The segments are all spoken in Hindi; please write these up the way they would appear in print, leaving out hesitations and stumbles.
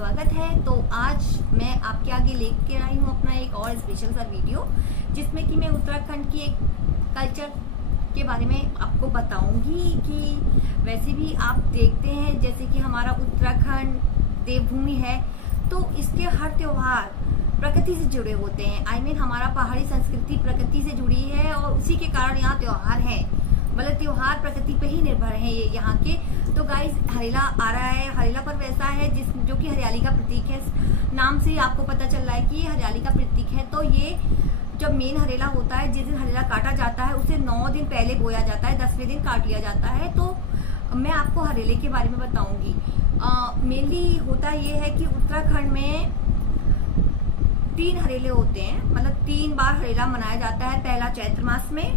स्वागत है। तो आज मैं आपके आगे लेके आई हूँ अपना एक और स्पेशल सा वीडियो, जिसमें कि मैं उत्तराखंड की एक कल्चर के बारे में आपको बताऊंगी। कि वैसे भी आप देखते हैं जैसे कि हमारा उत्तराखंड देवभूमि है, तो इसके हर त्योहार प्रकृति से जुड़े होते हैं। हमारा पहाड़ी संस्कृति प्रकृति से जुड़ी है और उसी के कारण यहाँ त्योहार है, मतलब त्योहार प्रकृति पे ही निर्भर है ये यहाँ के। तो गाइस, हरेला आ रहा है। हरेला पर्व ऐसा है जो कि हरियाली का प्रतीक है। नाम से ही आपको पता चल रहा है कि ये हरियाली का प्रतीक है। तो ये जब मेन हरेला होता है, जिस दिन हरेला काटा जाता है उसे 9 दिन पहले बोया जाता है, 10वें दिन काट लिया जाता है। तो मैं आपको हरेले के बारे में बताऊंगी। मेनली होता ये है कि उत्तराखंड में 3 हरेले होते हैं, मतलब 3 बार हरेला मनाया जाता है। पहला चैत्र मास में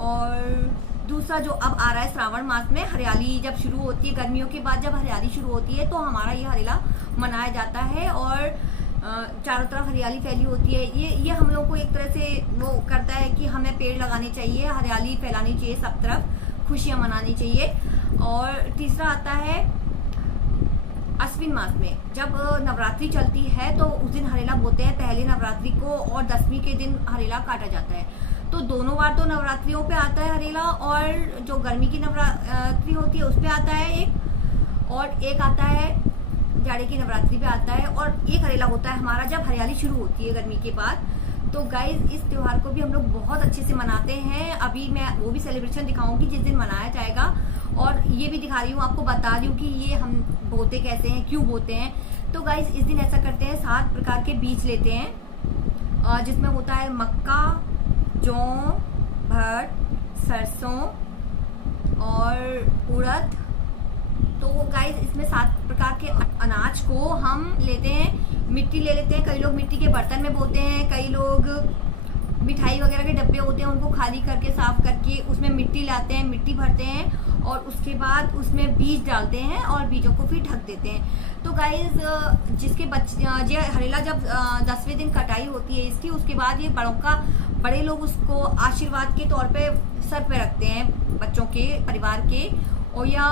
और दूसरा जो अब आ रहा है श्रावण मास में। हरियाली जब शुरू होती है, गर्मियों के बाद जब हरियाली शुरू होती है तो हमारा ये हरेला मनाया जाता है और चारों तरफ हरियाली फैली होती है। ये हम लोग को एक तरह से वो करता है कि हमें पेड़ लगाने चाहिए, हरियाली फैलानी चाहिए, सब तरफ खुशियां मनानी चाहिए। और तीसरा आता है अश्विन मास में, जब नवरात्रि चलती है तो उस दिन हरेला बोते हैं, पहले नवरात्रि को, और 10वीं के दिन हरेला काटा जाता है। तो दोनों बार तो नवरात्रियों पे आता है हरेला, और जो गर्मी की नवरात्रि होती है उस पे आता है एक, और एक आता है जाड़े की नवरात्रि पे आता है। और एक हरेला होता है हमारा जब हरियाली शुरू होती है गर्मी के बाद। तो गाइज, इस त्योहार को भी हम लोग बहुत अच्छे से मनाते हैं। अभी मैं वो भी सेलिब्रेशन दिखाऊंगी जिस दिन मनाया जाएगा, और ये भी दिखा रही हूँ, आपको बता रही हूँ कि ये हम बोते कैसे हैं, क्यों बोते हैं। तो गाइज, इस दिन ऐसा करते हैं, 7 प्रकार के बीज लेते हैं, जिसमें होता है मक्का, जौ, भट, सरसों और उड़द। तो गाइस, इसमें 7 प्रकार के अनाज को हम लेते हैं, मिट्टी ले लेते हैं। कई लोग मिट्टी के बर्तन में बोते हैं, कई लोग मिठाई वगैरह के डब्बे होते हैं उनको खाली करके साफ करके उसमें मिट्टी लाते हैं, मिट्टी भरते हैं और उसके बाद उसमें बीज डालते हैं और बीजों को फिर ढक देते हैं। तो गाइस, जिसके ये हरेला जब 10वें दिन कटाई होती है इसकी, उसके बाद ये बड़े लोग उसको आशीर्वाद के तौर पे सर पे रखते हैं, बच्चों के, परिवार के। और या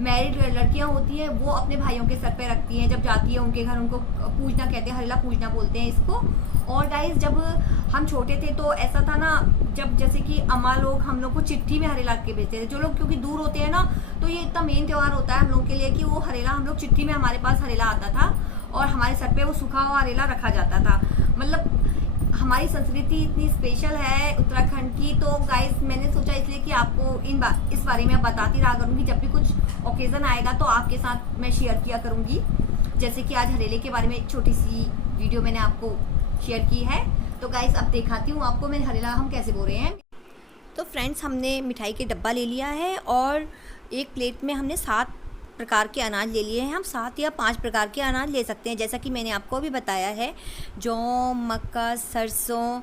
मैरिड लड़कियां होती हैं वो अपने भाइयों के सर पे रखती हैं, जब जाती है उनके घर, उनको पूजना कहते हैं, हरेला पूजना बोलते हैं इसको। और गाइस, जब हम छोटे थे तो ऐसा था ना, जब जैसे कि अम्मा लोग हम लोग को चिट्ठी में हरेला के भेजते थे। जो लोग क्योंकि दूर होते हैं ना, तो ये इतना मेन त्योहार होता है हम लोग के लिए कि वो हरेला हम लोग चिट्ठी में, हमारे पास हरेला आता था और हमारे सर पे वो सूखा हुआ हरेला रखा जाता था। मतलब हमारी संस्कृति इतनी स्पेशल है उत्तराखंड की। तो गाइस, मैंने सोचा इसलिए कि आपको इस बारे में बताती रहा करूंगी, जब भी कुछ ओकेजन आएगा तो आपके साथ मैं शेयर किया करूंगी। जैसे कि आज हरेले के बारे में एक छोटी सी वीडियो मैंने आपको शेयर की है। तो गाइस, अब दिखाती हूँ आपको मैं हरेला हम कैसे बो रहे हैं। तो फ्रेंड्स, हमने मिठाई के डब्बा ले लिया है और एक प्लेट में हमने 7 प्रकार के अनाज ले लिए हैं। हम 7 या 5 प्रकार के अनाज ले सकते हैं, जैसा कि मैंने आपको अभी बताया है। जौ, मक्का, सरसों,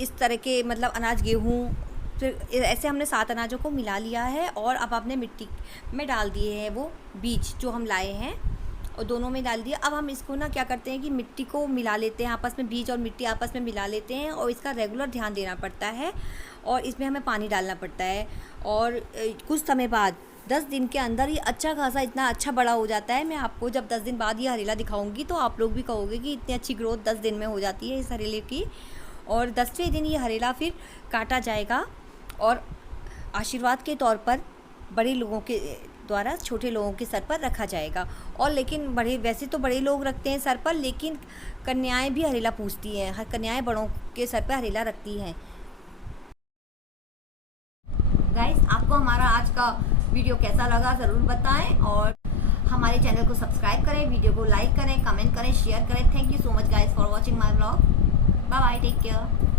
इस तरह के मतलब अनाज, गेहूँ, फिर ऐसे हमने 7 अनाजों को मिला लिया है और अब आपने मिट्टी में डाल दिए हैं वो बीज जो हम लाए हैं, और दोनों में डाल दिया। अब हम इसको ना क्या करते हैं कि मिट्टी को मिला लेते हैं आपस में, बीज और मिट्टी आपस में मिला लेते हैं, और इसका रेगुलर ध्यान देना पड़ता है और इसमें हमें पानी डालना पड़ता है। और कुछ समय बाद 10 दिन के अंदर ये अच्छा खासा इतना अच्छा बड़ा हो जाता है। मैं आपको जब 10 दिन बाद ये हरेला दिखाऊंगी तो आप लोग भी कहोगे कि इतनी अच्छी ग्रोथ 10 दिन में हो जाती है इस हरेले की। और 10वें दिन ये हरेला फिर काटा जाएगा और आशीर्वाद के तौर पर बड़े लोगों के द्वारा छोटे लोगों के सर पर रखा जाएगा। और लेकिन वैसे तो बड़े लोग रखते हैं सर पर, लेकिन कन्याएं भी हरेला पूजती हैं, हर कन्याएं बड़ों के सर पर हरेला रखती हैं। गाइस, आपको हमारा आज का वीडियो कैसा लगा ज़रूर बताएं, और हमारे चैनल को सब्सक्राइब करें, वीडियो को लाइक करें, कमेंट करें, शेयर करें। Thank you so much guys for watching my vlog. Bye bye, take care.